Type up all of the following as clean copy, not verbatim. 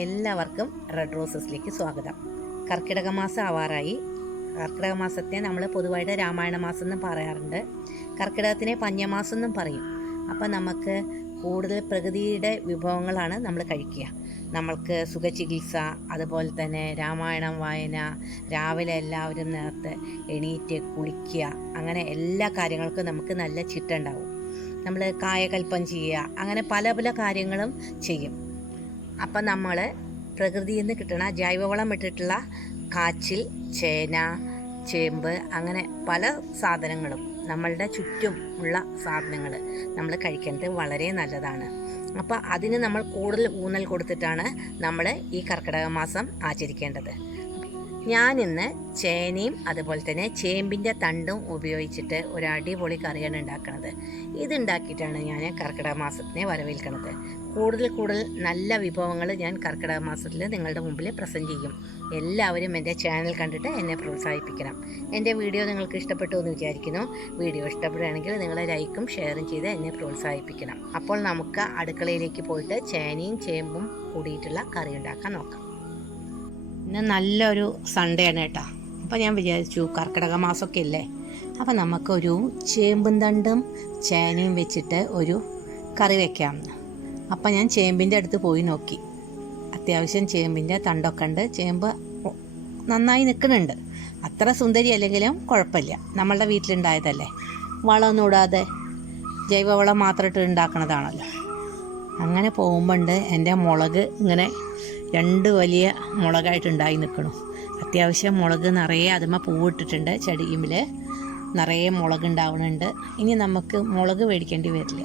എല്ലാവർക്കും റെഡ് റോസസിലേക്ക് സ്വാഗതം. കർക്കിടക മാസം ആവാറായി. കർക്കിടക മാസത്തെ നമ്മൾ പൊതുവായിട്ട് രാമായണ മാസം എന്നും പറയാറുണ്ട്. കർക്കിടകത്തിനെ പഞ്ഞമാസം എന്നും പറയും. അപ്പം നമുക്ക് കൂടുതൽ പ്രകൃതിയുടെ വിഭവങ്ങളാണ് നമ്മൾ കഴിക്കുക. നമ്മൾക്ക് സുഖചികിത്സ, അതുപോലെ തന്നെ രാമായണം വായന, രാവിലെ എല്ലാവരും നേരത്തെ എണീറ്റ് കുളിക്കുക, അങ്ങനെ എല്ലാ കാര്യങ്ങൾക്കും നമുക്ക് നല്ല ചിട്ടുണ്ടാവും. നമ്മൾ കായകൽപ്പം ചെയ്യുക, അങ്ങനെ പല പല കാര്യങ്ങളും ചെയ്യും. അപ്പം നമ്മൾ പ്രകൃതിയിൽ നിന്ന് കിട്ടുന്ന ജൈവവളം ഇട്ടിട്ടുള്ള കാച്ചിൽ, ചേന, ചേമ്പ്, അങ്ങനെ പല സാധനങ്ങളും നമ്മളുടെ ചുറ്റും ഉള്ള സാധനങ്ങൾ നമ്മൾ കഴിക്കുന്നത് വളരെ നല്ലതാണ്. അപ്പോൾ അതിന് നമ്മൾ കൂടുതൽ ഊന്നൽ കൊടുത്തിട്ടാണ് നമ്മൾ ഈ കർക്കിടക മാസം ആചരിക്കേണ്ടത്. ഞാനിന്ന് ചേനയും അതുപോലെ തന്നെ ചേമ്പിൻ്റെ തണ്ടും ഉപയോഗിച്ചിട്ട് ഒരു അടിപൊളി കറിയാണ് ഉണ്ടാക്കുന്നത്. ഇതുണ്ടാക്കിയിട്ടാണ് ഞാൻ കർക്കിടക മാസത്തിനെ വരവേൽക്കുന്നത്. കൂടുതൽ നല്ല വിഭവങ്ങൾ ഞാൻ കർക്കിടക മാസത്തിൽ നിങ്ങളുടെ മുമ്പിൽ പ്രസൻറ്റ് ചെയ്യും. എല്ലാവരും എൻ്റെ ചാനൽ കണ്ടിട്ട് എന്നെ പ്രോത്സാഹിപ്പിക്കണം. എൻ്റെ വീഡിയോ നിങ്ങൾക്ക് ഇഷ്ടപ്പെട്ടു എന്ന് വിചാരിക്കുന്നു. വീഡിയോ ഇഷ്ടപ്പെടുകയാണെങ്കിൽ നിങ്ങൾ ലൈക്കും ഷെയറും ചെയ്ത് എന്നെ പ്രോത്സാഹിപ്പിക്കണം. അപ്പോൾ നമുക്ക് അടുക്കളയിലേക്ക് പോയിട്ട് ചേനയും ചേമ്പും കൂടിയിട്ടുള്ള കറി ഉണ്ടാക്കാൻ നോക്കാം. ഇന്ന് നല്ലൊരു സൺഡേ ആണ് കേട്ടോ. അപ്പോൾ ഞാൻ വിചാരിച്ചു കർക്കിടക മാസമൊക്കെ ഇല്ലേ, അപ്പോൾ നമുക്കൊരു ചേമ്പും തണ്ടും ചേനയും വെച്ചിട്ട് ഒരു കറി വെക്കാമെന്ന്. അപ്പോൾ ഞാൻ ചേമ്പിൻ്റെ അടുത്ത് പോയി നോക്കി. അത്യാവശ്യം ചേമ്പിൻ്റെ തണ്ടൊക്കെ ഉണ്ട്. ചേമ്പ് നന്നായി നിൽക്കുന്നുണ്ട്. അത്ര സുന്ദരി അല്ലെങ്കിലും കുഴപ്പമില്ല, നമ്മളുടെ വീട്ടിലുണ്ടായതല്ലേ, വളമൊന്നും ഇടാതെ ജൈവവളം മാത്രം ഇട്ട് ഉണ്ടാക്കണതാണല്ലോ. അങ്ങനെ പോകുമ്പോണ്ട് എൻ്റെ മുളക് ഇങ്ങനെ 2 വലിയ മുളകായിട്ടുണ്ടായി നിൽക്കണു. അത്യാവശ്യം മുളക് നിറയെ അതുമ്മ പൂവിട്ടിട്ടുണ്ട്. ചെടിയിൽ നിറയെ മുളക് ഉണ്ടാവുന്നുണ്ട്. ഇനി നമുക്ക് മുളക് മേടിക്കേണ്ടി വരില്ല.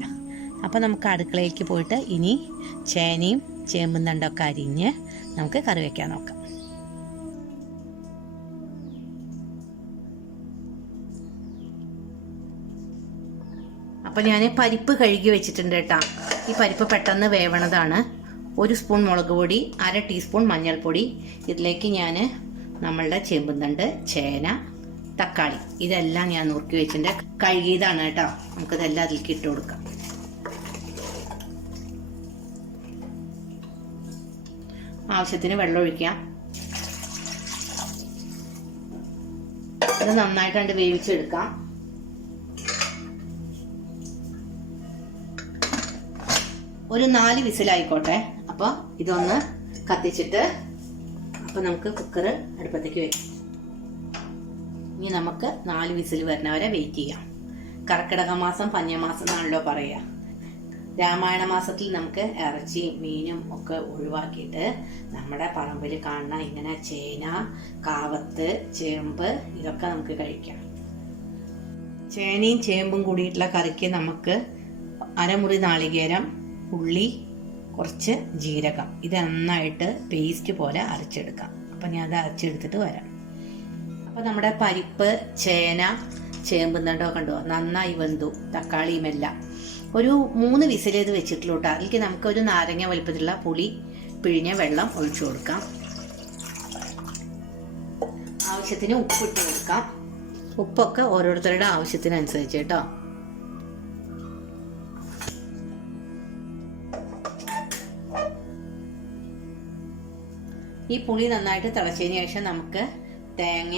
അപ്പോൾ നമുക്ക് അടുക്കളയിലേക്ക് പോയിട്ട് ഇനി ചേനയും ചേമ്പും തണ്ടൊക്കെ അരിഞ്ഞ് നമുക്ക് കറി വയ്ക്കാൻ നോക്കാം. അപ്പോൾ ഞാൻ പരിപ്പ് കഴുകി വെച്ചിട്ടുണ്ട് കേട്ടോ. ഈ പരിപ്പ് പെട്ടെന്ന് വേവണതാണ്. 1 സ്പൂൺ മുളക് പൊടി, 1/2 ടീസ്പൂൺ മഞ്ഞൾപ്പൊടി, ഇതിലേക്ക് ഞാൻ നമ്മളുടെ ചേമ്പും തണ്ട്, ചേന, തക്കാളി ഇതെല്ലാം ഞാൻ നുറുക്കി വെച്ചിട്ടുണ്ട്. കഴുകിയതാണ് കേട്ടോ. നമുക്കിതെല്ലാം അതിലേക്ക് ഇട്ട് കൊടുക്കാം. ആവശ്യത്തിന് വെള്ളം ഒഴിക്കാം. ഇത് നന്നായിട്ട് കണ്ട് വേവിച്ചെടുക്കാം. ഒരു 4 വിസിലായിക്കോട്ടെ. അപ്പോൾ ഇതൊന്ന് കത്തിച്ചിട്ട് അപ്പോൾ നമുക്ക് കുക്കർ അടുപ്പത്തേക്ക് വെക്കാം. ഇനി നമുക്ക് 4 വിസിൽ വരുന്നവരെ വെയിറ്റ് ചെയ്യാം. കർക്കിടക മാസം പഞ്ഞമാസം എന്നാണല്ലോ പറയുക. രാമായണ മാസത്തിൽ നമുക്ക് ഇറച്ചിയും മീനും ഒക്കെ ഒഴിവാക്കിയിട്ട് നമ്മുടെ പറമ്പിൽ കാണുന്ന ഇങ്ങനെ ചേന, കാവത്ത്, ചേമ്പ് ഇതൊക്കെ നമുക്ക് കഴിക്കാം. ചേനയും ചേമ്പും കൂടിയിട്ടുള്ള കറിക്ക് നമുക്ക് 1/2 മുറി നാളികേരം, ഉള്ളി, കുറച്ച് ജീരകം ഇത് നന്നായിട്ട് പേസ്റ്റ് പോലെ അരച്ചെടുക്കാം. അപ്പം ഞാൻ അത് അരച്ചെടുത്തിട്ട് വരാം. അപ്പോൾ നമ്മുടെ പരിപ്പ്, ചേന, ചേമ്പും തണ്ടോ കണ്ടോ നന്നായി വെന്തു. തക്കാളിയുമെല്ലാം ഒരു 3 വിസിൽ ചെയ്ത് വെച്ചിട്ടുള്ളൂ കേട്ടോ. അതിലേക്ക് നമുക്കൊരു നാരങ്ങ വലുപ്പത്തിലുള്ള പുളി പിഴിഞ്ഞ വെള്ളം ഒഴിച്ചു കൊടുക്കാം. ആവശ്യത്തിന് ഉപ്പിട്ട് കൊടുക്കാം. ഉപ്പൊക്കെ ഓരോരുത്തരുടെ ആവശ്യത്തിനനുസരിച്ച് കേട്ടോ. ഈ പുളി നന്നായിട്ട് തിളച്ചതിന് ശേഷം നമുക്ക് തേങ്ങ,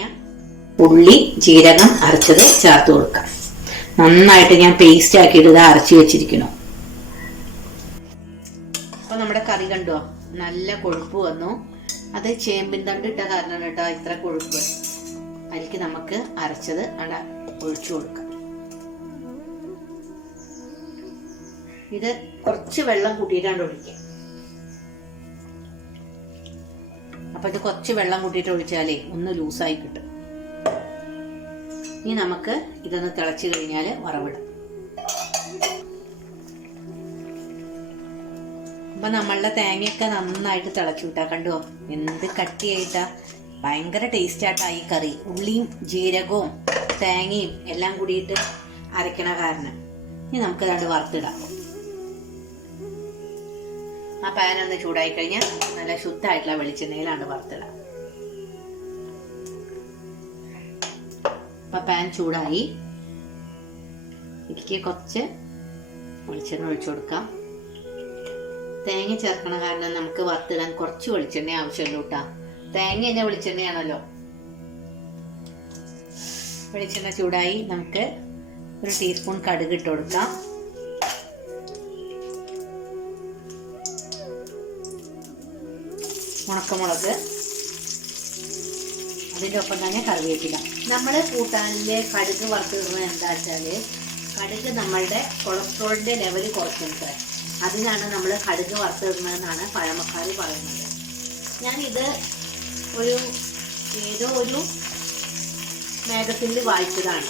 ഉള്ളി, ജീരകം അരച്ചത് ചേർത്ത് കൊടുക്കാം. നന്നായിട്ട് ഞാൻ പേസ്റ്റ് ആക്കിയിട്ട് ഇത് അരച്ച് വെച്ചിരിക്കുന്നു. അപ്പൊ നമ്മുടെ കറി കണ്ടോ നല്ല കൊഴുപ്പ് വന്നു. അത് ചേമ്പിൻ തണ്ട് ഇട്ട കാരണം കേട്ടോ ഇത്ര കൊഴുപ്പ്. അതിലേക്ക് നമുക്ക് അരച്ചത് അവിടെ ഒഴിച്ചു കൊടുക്കാം. ഇത് കുറച്ച് വെള്ളം കൂട്ടിയിട്ടാണ് ഒഴിക്കുക. അപ്പം ഇത് കുറച്ച് വെള്ളം കൂട്ടിയിട്ട് ഒഴിച്ചാലേ ഒന്ന് ലൂസായി കിട്ടും. ഇനി നമുക്ക് ഇതൊന്ന് തിളച്ച് കഴിഞ്ഞാൽ വറവിടാം. അപ്പം നമ്മളുടെ തേങ്ങയൊക്കെ നന്നായിട്ട് തിളച്ചു വിട്ടാ കണ്ടോ എന്ത് കട്ടിയായിട്ടാ. ഭയങ്കര ടേസ്റ്റായിട്ടാ ഈ കറി. ഉള്ളിയും ജീരകവും തേങ്ങയും എല്ലാം കൂടിയിട്ട് അരക്കണ കാരണം. ഇനി നമുക്ക് രണ്ട് വറുത്തിടാം. ആ പാനൊന്ന് ചൂടായി കഴിഞ്ഞാൽ നല്ല ശുദ്ധമായിട്ടുള്ള വെളിച്ചെണ്ണയിലാണ് വറുത്തിടാം. അപ്പം പാൻ ചൂടായി. ഇതിലേക്ക് കുറച്ച് വെളിച്ചെണ്ണ ഒഴിച്ചു കൊടുക്കാം. തേങ്ങ ചേർക്കണ കാരണം നമുക്ക് വറുത്തിടാൻ കുറച്ച് വെളിച്ചെണ്ണ ആവശ്യമുള്ളൂ കേട്ടോ. തേങ്ങ തന്നെ വെളിച്ചെണ്ണയാണല്ലോ. വെളിച്ചെണ്ണ ചൂടായി നമുക്ക് 1 ടീസ്പൂൺ കടുക് ഇട്ട് കൊടുക്കാം. ഉണക്കമുളക്, അതിൻ്റെ ഒപ്പം തന്നെ കറിവേപ്പില. നമ്മൾ കൂട്ടാനിലെ കടുക് വറുത്തിടുന്നത് എന്താ വെച്ചാൽ കടുക് നമ്മളുടെ കൊളസ്ട്രോളിൻ്റെ ലെവൽ കുറയ്ക്കുന്നത്. അതിനാണ് നമ്മൾ കടുക് വറുത്തിടുന്നതെന്നാണ് പഴമക്കാർ പറയുന്നത്. ഞാനിത് ഏതോ ഒരു മാഗസിനിൽ വായിച്ചതാണ്.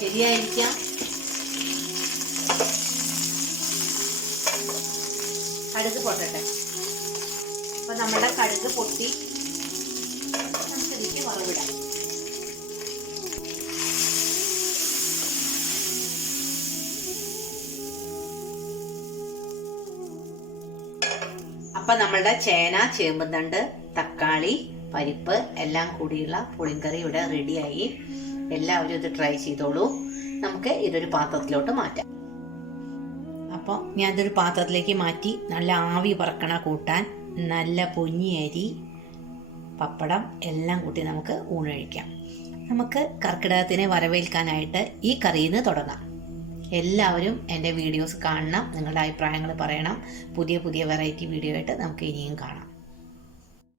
ശരിയായിരിക്കാം. കടുക് പൊട്ടട്ടെ. അപ്പോൾ നമ്മുടെ കടുക് പൊട്ടി നമുക്കിതിലേക്ക് വറവിടാം. അപ്പം നമ്മളുടെ ചേന, ചേമ്പുതണ്ട്, തക്കാളി, പരിപ്പ് എല്ലാം കൂടിയുള്ള പുളിങ്കറി ഇവിടെ റെഡിയായി. എല്ലാവരും ഇത് ട്രൈ ചെയ്തോളൂ. നമുക്ക് ഇതൊരു പാത്രത്തിലോട്ട് മാറ്റാം. അപ്പോൾ ഞാനിതൊരു പാത്രത്തിലേക്ക് മാറ്റി നല്ല ആവി പറക്കണ കൂട്ടാൻ, നല്ല പൊന്നിയരി, പപ്പടം എല്ലാം കൂട്ടി നമുക്ക് ഊണഴിക്കാം. നമുക്ക് കർക്കിടകത്തിനെ വരവേൽക്കാനായിട്ട് ഈ കറിയിൽ നിന്ന് തുടങ്ങാം. എല്ലാവരും എൻ്റെ വീഡിയോസ് കാണണം, നിങ്ങളുടെ അഭിപ്രായങ്ങൾ പറയണം. പുതിയ പുതിയ വെറൈറ്റി വീഡിയോ ആയിട്ട് നമുക്ക് ഇനിയും കാണാം.